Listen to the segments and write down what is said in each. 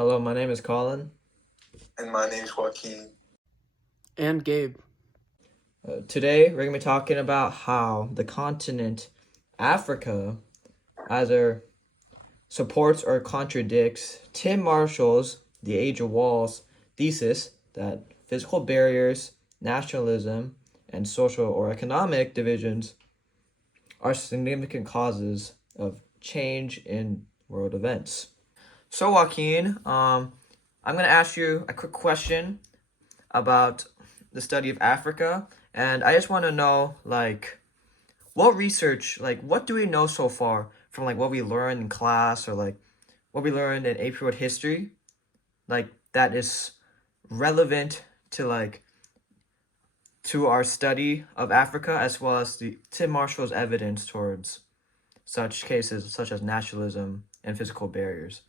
Hello, my name is Colin. And my name's Joaquin. And Gabe. Today, we're going to be talking about how the continent Africa either supports or contradicts Tim Marshall's The Age of Walls thesis that physical barriers, nationalism, and social or economic divisions are significant causes of change in world events. So, Joaquin, I'm going to ask you a quick question about the study of Africa, and I just want to know, what research, what do we know so far from, what we learned in class or, what we learned in APWH history, that is relevant to, to our study of Africa, as well as Tim Marshall's evidence towards such cases such as nationalism and physical barriers.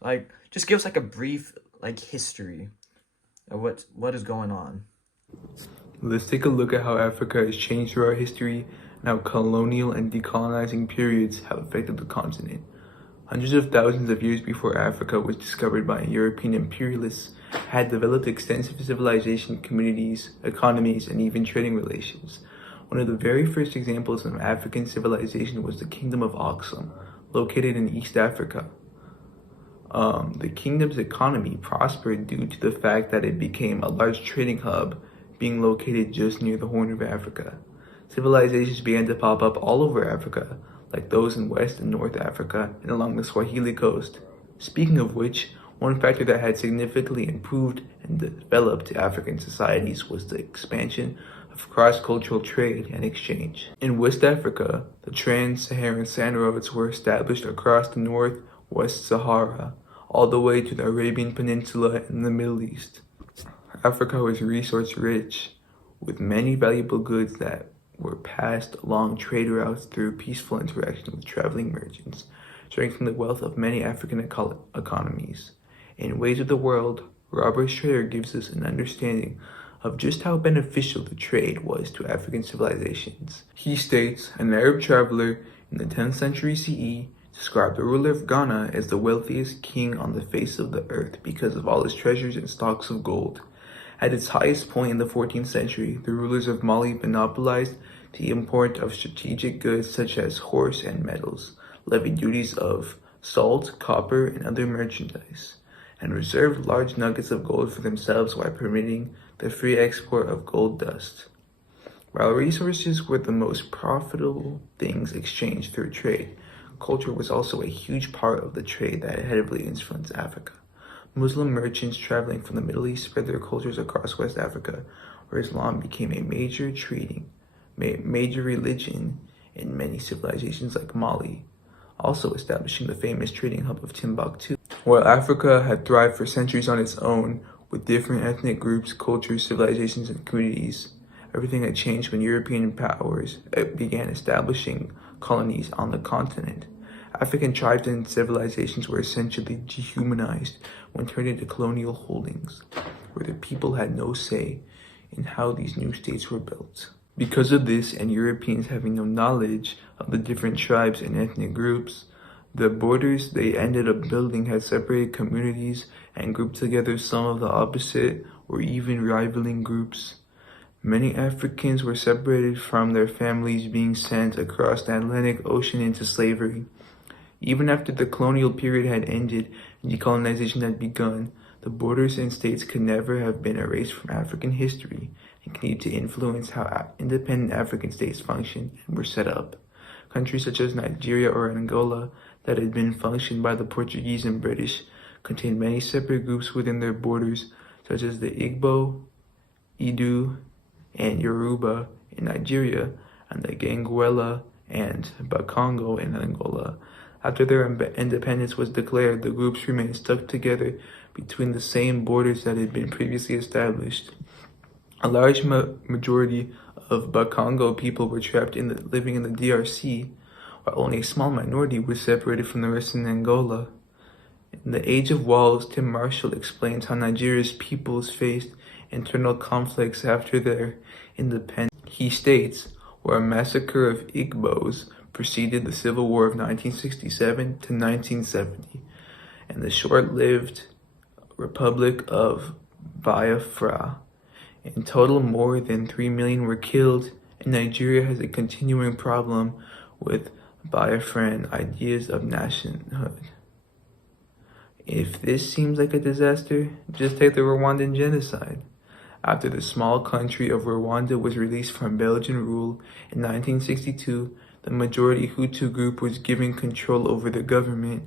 Just give us, a brief, history of what is going on. Let's take a look at how Africa has changed throughout history and how colonial and decolonizing periods have affected the continent. Hundreds of thousands of years before Africa was discovered by European imperialists, had developed extensive civilization, communities, economies, and even trading relations. One of the very first examples of African civilization was the Kingdom of Aksum, located in East Africa. The kingdom's economy prospered due to the fact that it became a large trading hub, being located just near the Horn of Africa. Civilizations began to pop up all over Africa, like those in West and North Africa and along the Swahili coast. Speaking of which, one factor that had significantly improved and developed African societies was the expansion of cross-cultural trade and exchange. In West Africa, the trans-Saharan sand roads were established across the Northwest Sahara, all the way to the Arabian Peninsula and the Middle East. Africa was resource-rich, with many valuable goods that were passed along trade routes through peaceful interaction with traveling merchants, strengthening the wealth of many African economies. In Ways of the World, Robert Schrader gives us an understanding of just how beneficial the trade was to African civilizations. He states, an Arab traveler in the 10th century CE described the ruler of Ghana as the wealthiest king on the face of the earth because of all his treasures and stocks of gold. At its highest point in the 14th century, the rulers of Mali monopolized the import of strategic goods such as horse and metals, levied duties of salt, copper, and other merchandise, and reserved large nuggets of gold for themselves while permitting the free export of gold dust. While resources were the most profitable things exchanged through trade, culture was also a huge part of the trade that heavily influenced Africa. Muslim merchants traveling from the Middle East spread their cultures across West Africa, where Islam became a major religion in many civilizations like Mali, also establishing the famous trading hub of Timbuktu. While Africa had thrived for centuries on its own, with different ethnic groups, cultures, civilizations, and communities, everything had changed when European powers began establishing colonies on the continent. African tribes and civilizations were essentially dehumanized when turned into colonial holdings, where the people had no say in how these new states were built. Because of this, and Europeans having no knowledge of the different tribes and ethnic groups, the borders they ended up building had separated communities and grouped together some of the opposite or even rivaling groups. Many Africans were separated from their families, being sent across the Atlantic Ocean into slavery. Even after the colonial period had ended and decolonization had begun, the borders and states could never have been erased from African history and continued to influence how independent African states functioned and were set up. Countries such as Nigeria or Angola that had been functioned by the Portuguese and British contained many separate groups within their borders, such as the Igbo, Edo, and Yoruba in Nigeria, and the Ganguela and Bakongo in Angola. After their independence was declared, the groups remained stuck together between the same borders that had been previously established. A large majority of Bakongo people were trapped living in the DRC, while only a small minority was separated from the rest in Angola. In The Age of Walls, Tim Marshall explains how Nigeria's peoples faced internal conflicts after their independence. He states, where a massacre of Igbos preceded the Civil War of 1967 to 1970, and the short-lived Republic of Biafra. In total, more than 3 million were killed, and Nigeria has a continuing problem with Biafran ideas of nationhood. If this seems like a disaster, just take the Rwandan genocide. After the small country of Rwanda was released from Belgian rule in 1962, the majority Hutu group was given control over the government.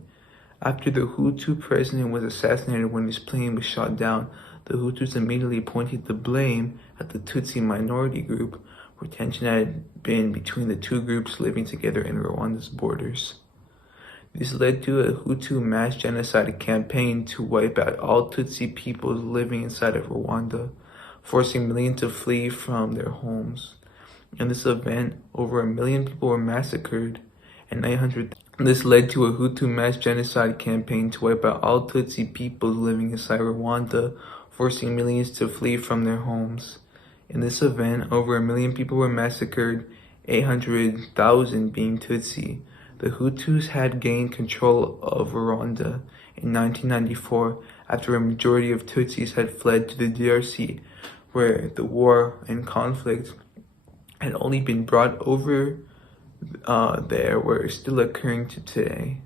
After the Hutu president was assassinated when his plane was shot down, the Hutus immediately pointed the blame at the Tutsi minority group, where tension had been between the two groups living together in Rwanda's borders. This led to a Hutu mass genocide campaign to wipe out all Tutsi peoples living inside of Rwanda, forcing millions to flee from their homes. In this event, over 1 million people were massacred, and 900,000. This led to a Hutu mass genocide campaign to wipe out all Tutsi peoples living inside Rwanda, forcing millions to flee from their homes. In this event, over 1 million people were massacred, 800,000 being Tutsi. The Hutus had gained control of Rwanda in 1994 after a majority of Tutsis had fled to the DRC, where the war and conflict had only been brought over there were still occurring to today.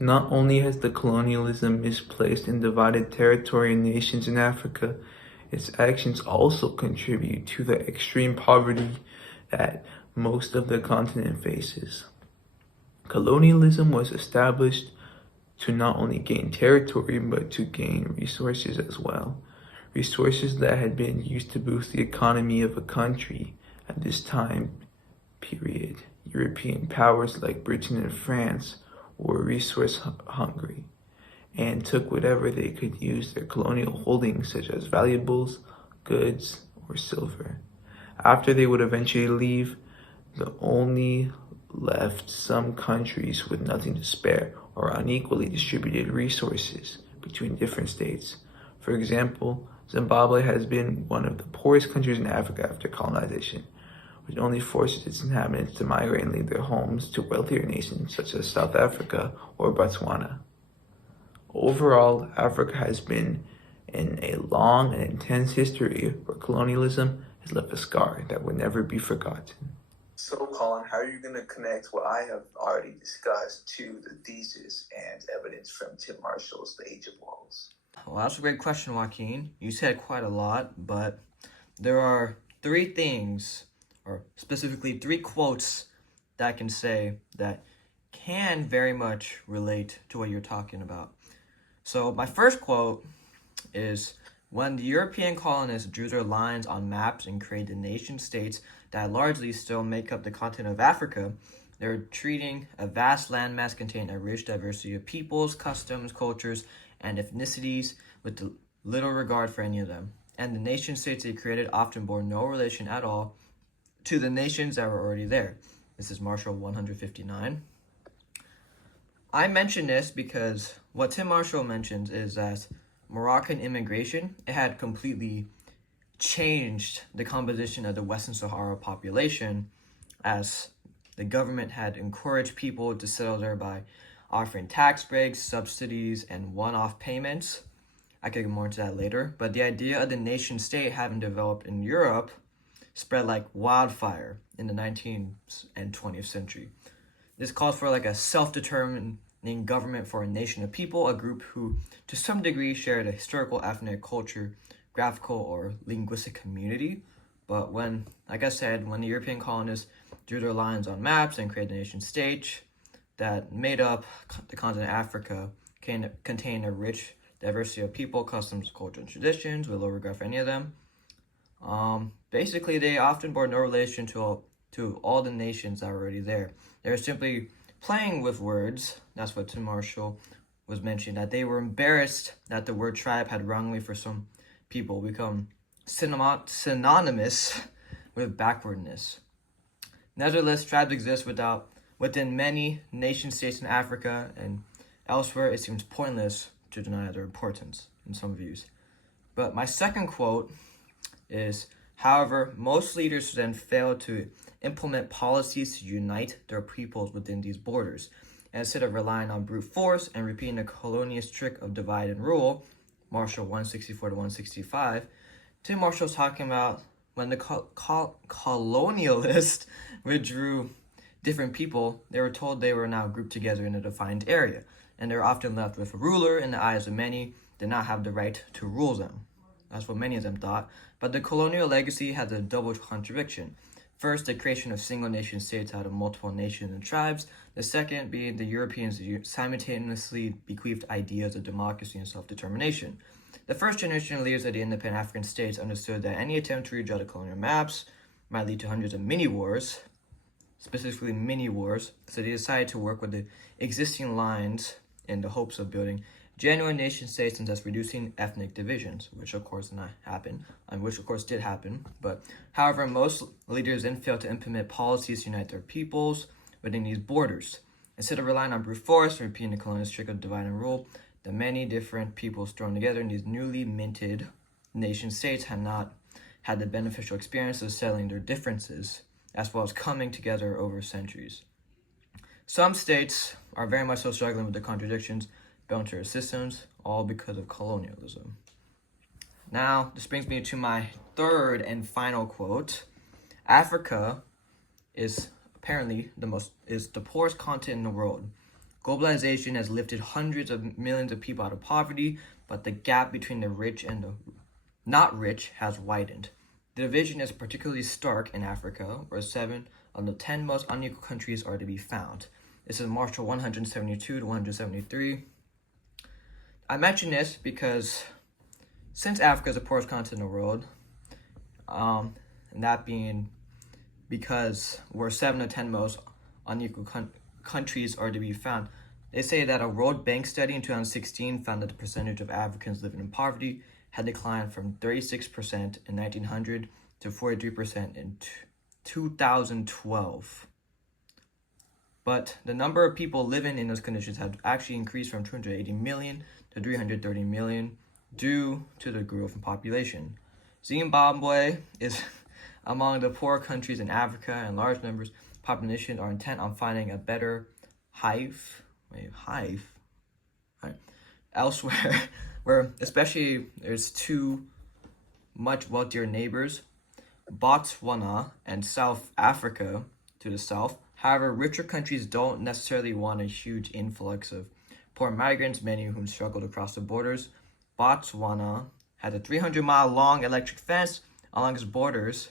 Not only has the colonialism misplaced and divided territory and nations in Africa, its actions also contribute to the extreme poverty that most of the continent faces. Colonialism was established to not only gain territory, but to gain resources as well. Resources that had been used to boost the economy of a country at this time period. European powers like Britain and France were resource hungry and took whatever they could use their colonial holdings, such as valuables, goods, or silver. After they would eventually leave, the only left some countries with nothing to spare or unequally distributed resources between different states. For example, Zimbabwe has been one of the poorest countries in Africa after colonization, which only forces its inhabitants to migrate and leave their homes to wealthier nations such as South Africa or Botswana. Overall, Africa has been in a long and intense history where colonialism has left a scar that will never be forgotten. So, Colin, how are you going to connect what I have already discussed to the thesis and evidence from Tim Marshall's The Age of Walls? Well, that's a great question, Joaquin. You said quite a lot, but there are 3 things, or specifically 3 quotes that I can say that can very much relate to what you're talking about. So my first quote is, when the European colonists drew their lines on maps and created nation-states that largely still make up the continent of Africa, they were treating a vast landmass containing a rich diversity of peoples, customs, cultures, and ethnicities with little regard for any of them. And the nation-states they created often bore no relation at all to the nations that were already there. This is Marshall 159. I mention this because what Tim Marshall mentions is that Moroccan immigration, it had completely changed the composition of the Western Sahara population, as the government had encouraged people to settle there by offering tax breaks, subsidies, and one-off payments. I could get more into that later, but the idea of the nation state having developed in Europe spread like wildfire in the 19th and 20th century. This calls for like a self-determining government for a nation of people, a group who to some degree shared a historical, ethnic, culture, graphical, or linguistic community. But when, like I said, when the European colonists drew their lines on maps and created a nation state that made up the continent of Africa, contained a rich diversity of people, customs, culture, and traditions with low regard for any of them. Basically, they often bore no relation to all the nations that were already there. They were simply playing with words. That's what Tim Marshall was mentioning, that they were embarrassed that the word tribe had wrongly for some people become synonymous with backwardness. Nevertheless, tribes exist within many nation states in Africa, and elsewhere it seems pointless to deny their importance in some views. But my second quote is, however, most leaders then failed to implement policies to unite their peoples within these borders. And instead of relying on brute force and repeating the colonialist trick of divide and rule, Marshall 164 to 165, Tim Marshall's talking about when the colonialists withdrew different people, they were told they were now grouped together in a defined area, and they were often left with a ruler in the eyes of many, did not have the right to rule them. That's what many of them thought. But the colonial legacy has a double contradiction. First, the creation of single nation states out of multiple nations and tribes. The second being the Europeans simultaneously bequeathed ideas of democracy and self-determination. The first generation leaders of the independent African states understood that any attempt to redraw the colonial maps might lead to hundreds of mini-wars, specifically mini-wars, so they decided to work with the existing lines in the hopes of building genuine nation states and thus reducing ethnic divisions, which of course did not happen, and which of course did happen. But however, most leaders then failed to implement policies to unite their peoples within these borders. Instead of relying on brute force and repeating the colonialist trick of divide and rule, the many different peoples thrown together in these newly minted nation states had not had the beneficial experience of settling their differences, as well as coming together over centuries. Some states are very much so struggling with the contradictions built into their systems, all because of colonialism. Now, this brings me to my third and final quote. Africa is apparently the poorest continent in the world. Globalization has lifted hundreds of millions of people out of poverty, but the gap between the rich and the not rich has widened. The division is particularly stark in Africa, where 7 of the 10 most unequal countries are to be found. This is Marshall 172 to 173. I mention this because since Africa is the poorest continent in the world, and that being because where 7 of 10 most unequal countries are to be found, they say that a World Bank study in 2016 found that the percentage of Africans living in poverty had declined from 36% in 1900 to 43% in 2012. But the number of people living in those conditions had actually increased from 280 million to 330 million due to the growth in population. Zimbabwe is among the poor countries in Africa, and large numbers of population are intent on finding a better hive elsewhere, where especially there's two much wealthier neighbors, Botswana and South Africa to the south. However, richer countries don't necessarily want a huge influx of poor migrants, many of whom struggled across the borders. Botswana has a 300-mile-long electric fence along its borders,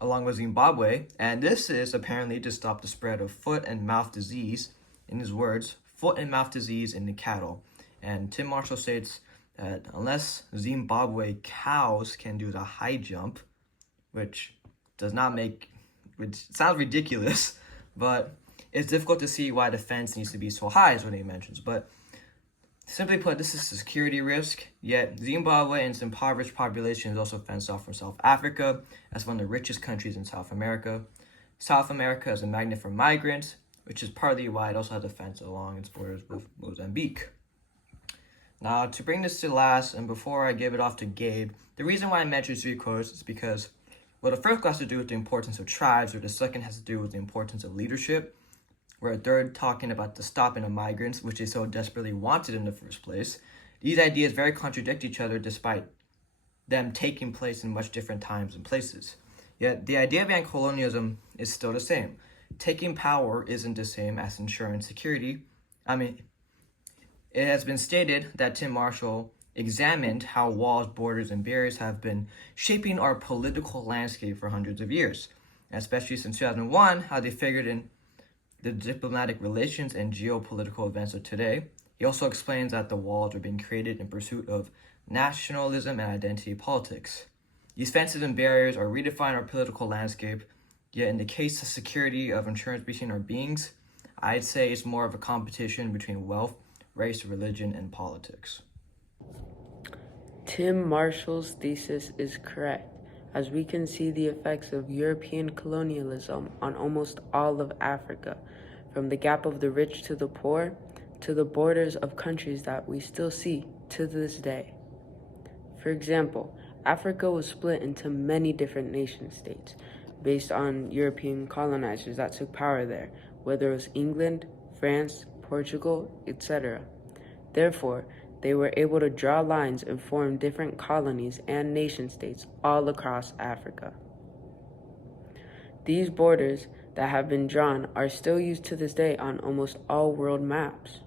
along with Zimbabwe, and this is apparently to stop the spread of foot and mouth disease, in his words, foot and mouth disease in the cattle. And Tim Marshall states that unless Zimbabwe cows can do the high jump, which sounds ridiculous, but it's difficult to see why the fence needs to be so high, is what he mentions. But simply put, this is a security risk, yet Zimbabwe and its impoverished population is also fenced off from South Africa as one of the richest countries in South America. South America is a magnet for migrants, which is partly why it also has a fence along its borders with Mozambique. Now, to bring this to last, and before I give it off to Gabe, the reason why I mentioned 3 quotes is because, well, the first has to do with the importance of tribes, or the second has to do with the importance of leadership, where a third talking about the stopping of migrants, which they so desperately wanted in the first place. These ideas very contradict each other despite them taking place in much different times and places. Yet the idea behind colonialism is still the same. Taking power isn't the same as ensuring security. It has been stated that Tim Marshall examined how walls, borders, and barriers have been shaping our political landscape for hundreds of years, especially since 2001, how they figured in the diplomatic relations and geopolitical events of today. He also explains that the walls are being created in pursuit of nationalism and identity politics. These fences and barriers are redefining our political landscape, yet in the case of security of insurance between our beings, I'd say it's more of a competition between wealth, race, religion, and politics. Tim Marshall's thesis is correct, as we can see the effects of European colonialism on almost all of Africa, from the gap of the rich to the poor, to the borders of countries that we still see to this day. For example, Africa was split into many different nation states based on European colonizers that took power there, whether it was England, France, Portugal, etc. Therefore, they were able to draw lines and form different colonies and nation-states all across Africa. These borders that have been drawn are still used to this day on almost all world maps.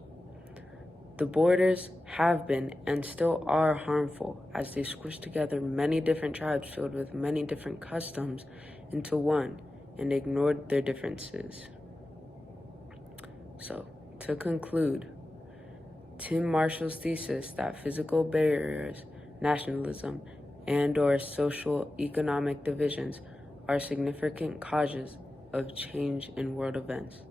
The borders have been and still are harmful as they squish together many different tribes filled with many different customs into one and ignored their differences. So, to conclude, Tim Marshall's thesis that physical barriers, nationalism, and/or social economic divisions are significant causes of change in world events.